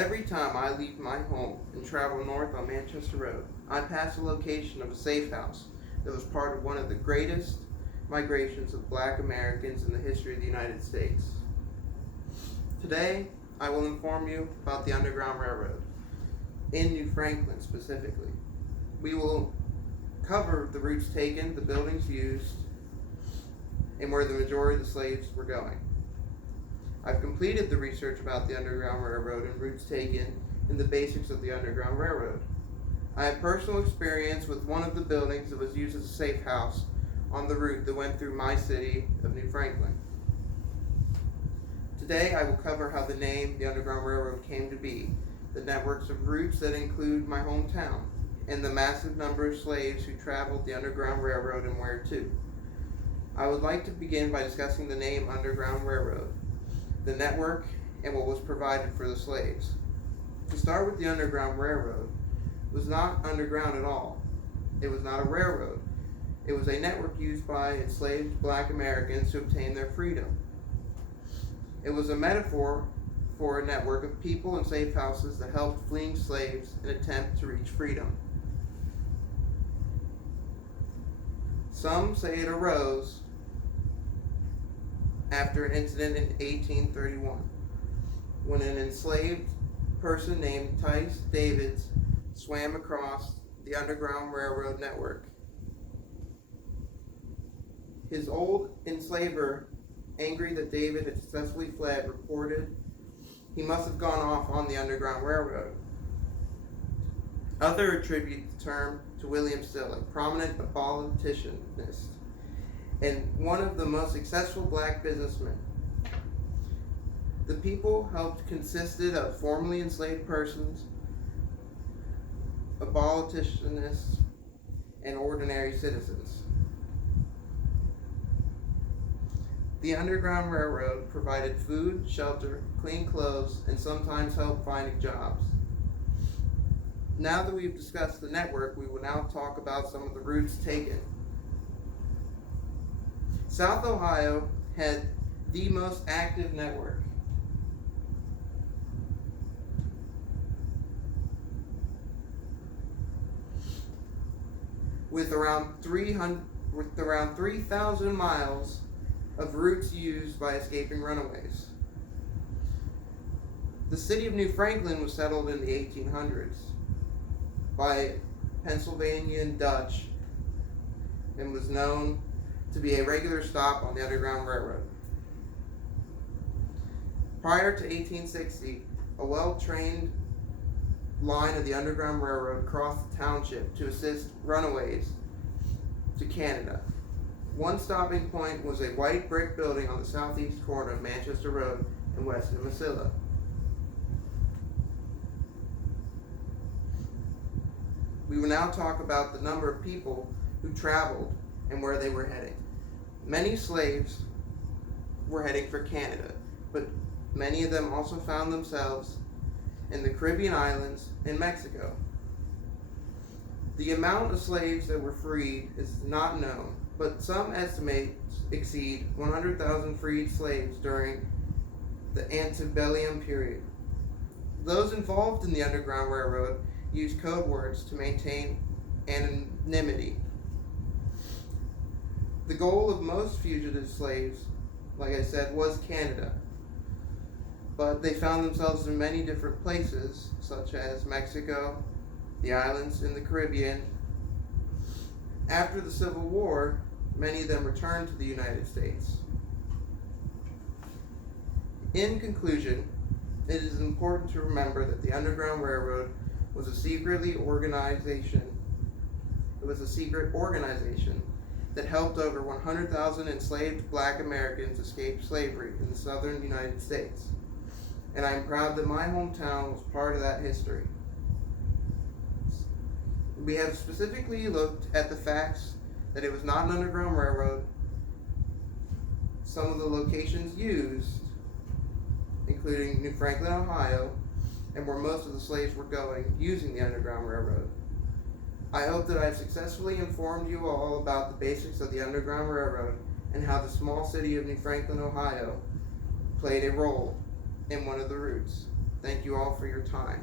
Every time I leave my home and travel north on Manchester Road, I pass the location of a safe house that was part of one of the greatest migrations of black Americans in the history of the United States. Today, I will inform you about the Underground Railroad, in New Franklin specifically. We will cover the routes taken, the buildings used, and where the majority of the slaves were going. I've completed the research about the Underground Railroad and routes taken and the basics of the Underground Railroad. I have personal experience with one of the buildings that was used as a safe house on the route that went through my city of New Franklin. Today I will cover how the name the Underground Railroad came to be, the networks of routes that include my hometown, and the massive number of slaves who traveled the Underground Railroad and where to. I would like to begin by discussing the name Underground Railroad, the network, and what was provided for the slaves. To start with, the Underground Railroad was not underground at all. It was not a railroad. It was a network used by enslaved black Americans to obtain their freedom. It was a metaphor for a network of people and safe houses that helped fleeing slaves in an attempt to reach freedom. Some say it arose after an incident in 1831, when an enslaved person named Tice Davids swam across the Underground Railroad network. His old enslaver, angry that David had successfully fled, reported he must have gone off on the Underground Railroad. Others attribute the term to William Still, a prominent abolitionist and one of the most successful black businessmen. The people helped consisted of formerly enslaved persons, abolitionists, and ordinary citizens. The Underground Railroad provided food, shelter, clean clothes, and sometimes help finding jobs. Now that we've discussed the network, we will now talk about some of the routes taken. South Ohio had the most active network. With around 3,000 miles of routes used by escaping runaways. The city of New Franklin was settled in the 1800s by Pennsylvanian Dutch and was known to be a regular stop on the Underground Railroad. Prior to 1860, a well-trained line of the Underground Railroad crossed the township to assist runaways to Canada. One stopping point was a white brick building on the southeast corner of Manchester Road and west of Wasilla. We will now talk about the number of people who traveled and where they were heading. Many slaves were heading for Canada, but many of them also found themselves in the Caribbean islands and Mexico. The amount of slaves that were freed is not known, but some estimates exceed 100,000 freed slaves during the antebellum period. Those involved in the Underground Railroad used code words to maintain anonymity. The goal of most fugitive slaves, like I said, was Canada. But they found themselves in many different places, such as Mexico, the islands in the Caribbean. After the Civil War, many of them returned to the United States. In conclusion, it is important to remember that the Underground Railroad was a secret organization that helped over 100,000 enslaved black Americans escape slavery in the southern United States. And I am proud that my hometown was part of that history. We have specifically looked at the facts that it was not an Underground Railroad. Some of the locations used, including New Franklin, Ohio, and where most of the slaves were going using the Underground Railroad. I hope that I've successfully informed you all about the basics of the Underground Railroad and how the small city of New Franklin, Ohio played a role in one of the routes. Thank you all for your time.